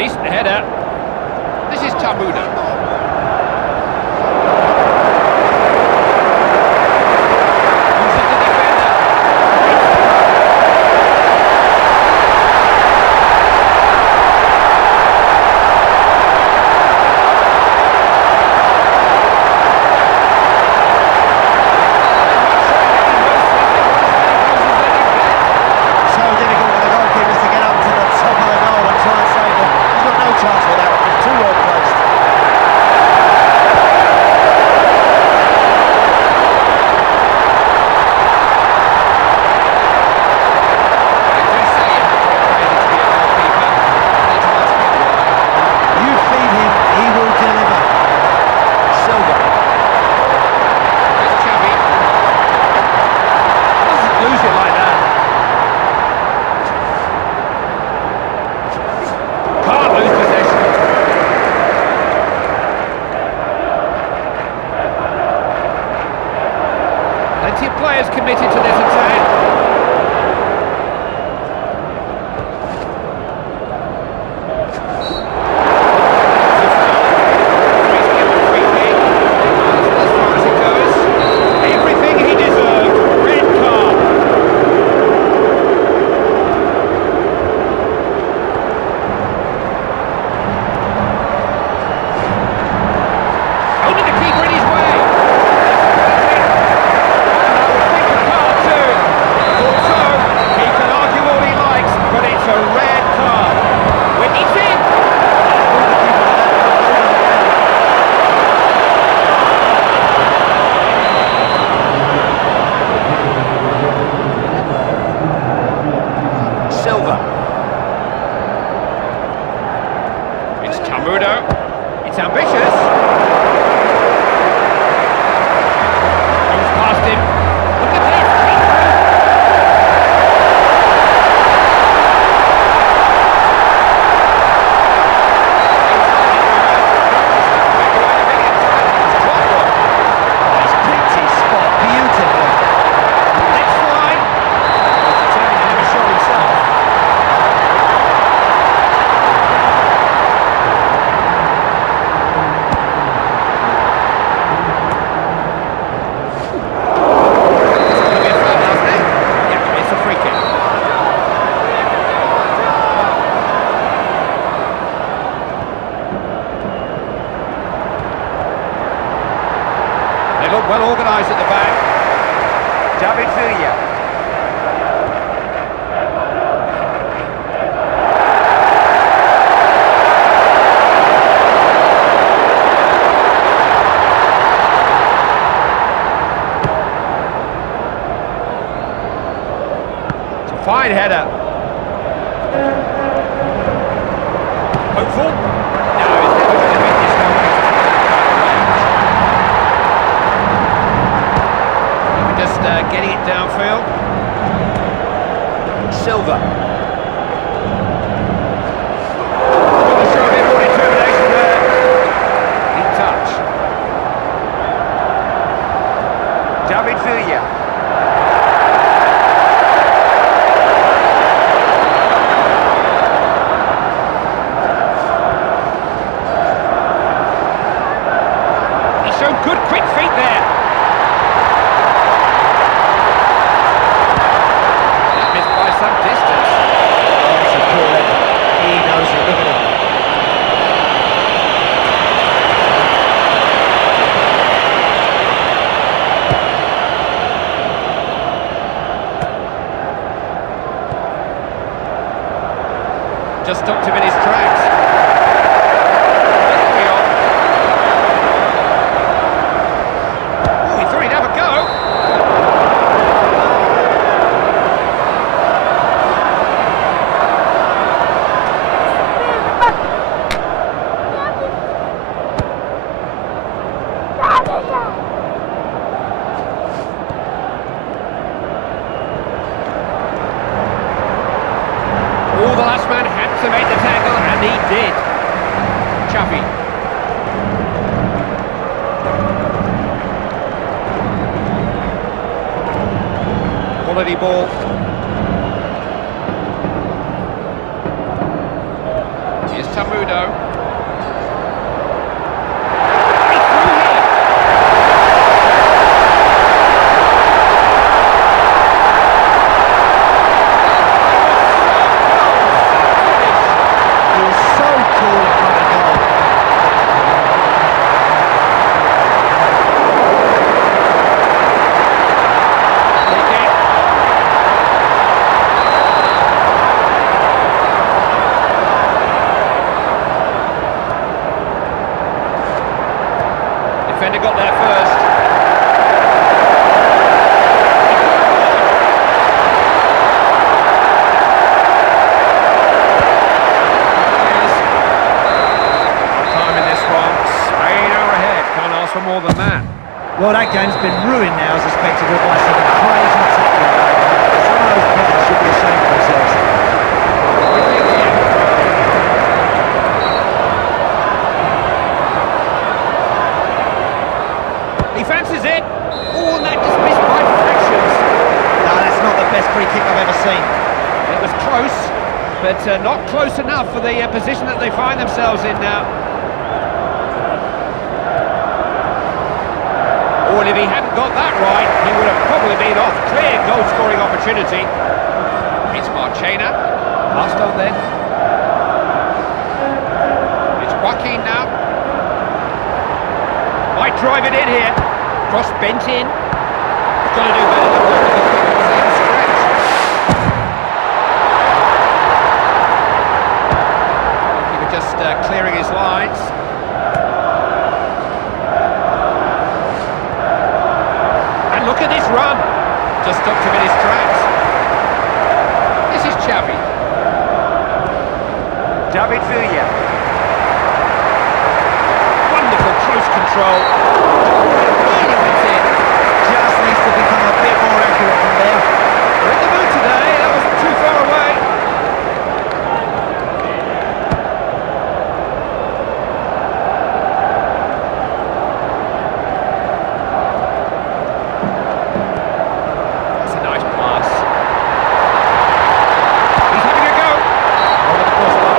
Decent header. This is Tamuda. Plenty of players committed to this attack. As far as it goes, everything he deserved. Red card. Only the keeper in his way. It's Tamudo. It's ambitious. Goes past him. Look at this. He's picked his spot beautifully. Next line. Turning to have a shot himself. They look well organised at the back. David Villa. It's a fine header. Hopeful? No, he's never going to beat this one. Just getting it downfield. Silva. Got to show a bit more determination there. Deep touch. David Villa. He showed good quick feet there. Some distance. Oh, it's a poor effort. He knows it. Look at him. Just stopped him in his tracks. Oh, he thought he'd have a go. Oh, the last man had to make the tackle, and he did. Chappie. Quality ball. Here's Tamudo. He was so cool in front of goal. Defender got there first. Time in this one. Spain are ahead. Can't ask for more than that. Well, that game's been ruined now as a spectacle by some crazy tackling. Some of those players should be ashamed of themselves. He fancies it. Oh, and that dismissed by fractions. No, that's not the best free kick I've ever seen. It was close, but not close enough for the position that they find themselves in now. Oh, and if he hadn't got that right, he would have probably been off. Clear goal-scoring opportunity. It's Marchena. Passed on then. It's Joaquin now. Might drive it in here. Cross bent in. He's got to do better than that. He was just clearing his lines. And look at this run. Just stopped him in his tracks. This is Xavi. David Villa. Wonderful close control. Really went in. Just needs to become a bit more accurate from there. We're in the mood today. That wasn't too far away. That's a nice pass. He's having a go. Over the crossbar.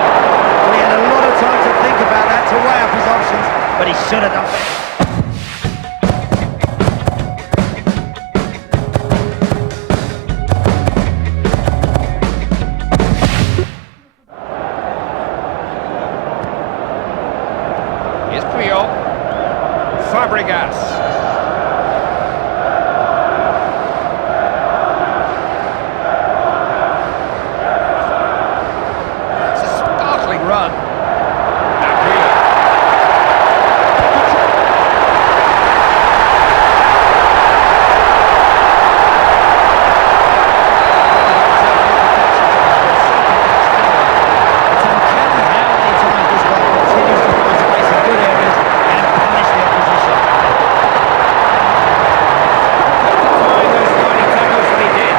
Well, he had a lot of time to think about that, to weigh up his options, but he should have done better. Here's Puyol. Fabregas. It's a sparkling run. Now Puyol. It's uncanny how many times this guy continues to find space in good areas and punish the opposition. Time those sliding tackles when he did.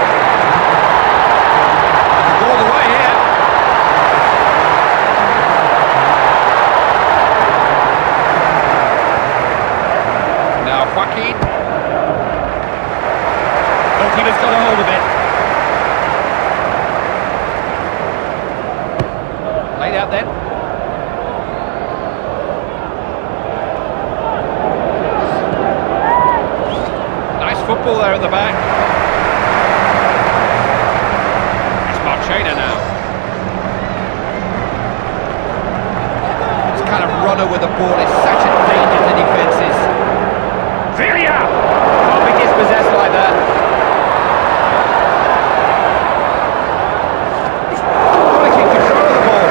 Go all the way here. Now Joaquin. Goalkeeper's got a hold of it. Laid out then. Nice football there at the back. It's Marchena now. This kind of runner with the ball is such a danger to defences. Villa! Can't be dispossessed like that. Quality control of the ball.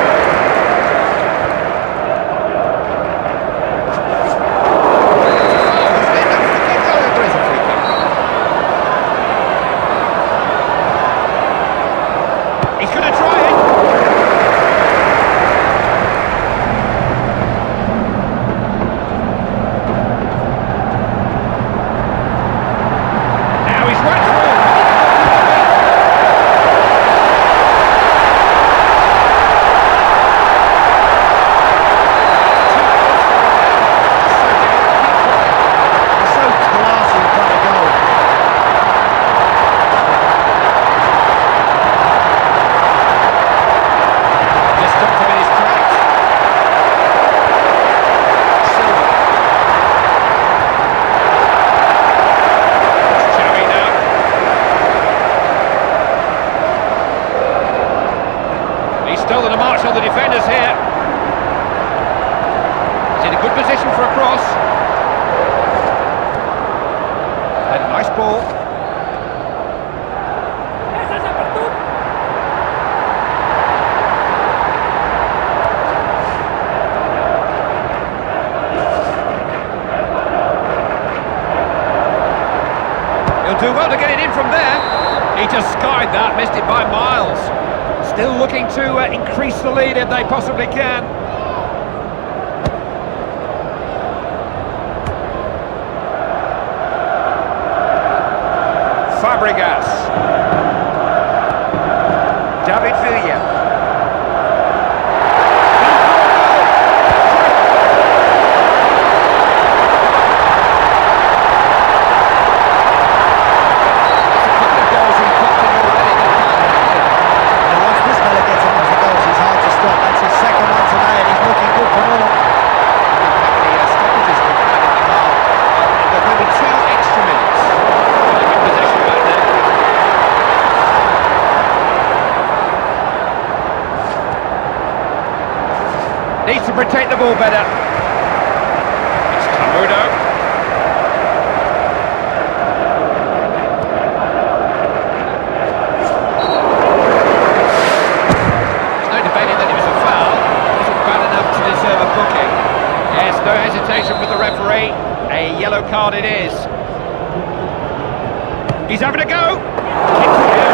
There is a free kick. defenders here. He's in a good position for a cross. And a nice ball. He'll do well to get it in from there. He just skied that, missed it by miles. Still looking to increase the lead if they possibly can. Fabregas. David Villa. Needs to protect the ball better. It's Tamudo. There's no debating that it was a foul. It wasn't bad enough to deserve a booking. Yes, no hesitation with the referee. A yellow card it is. He's having a go.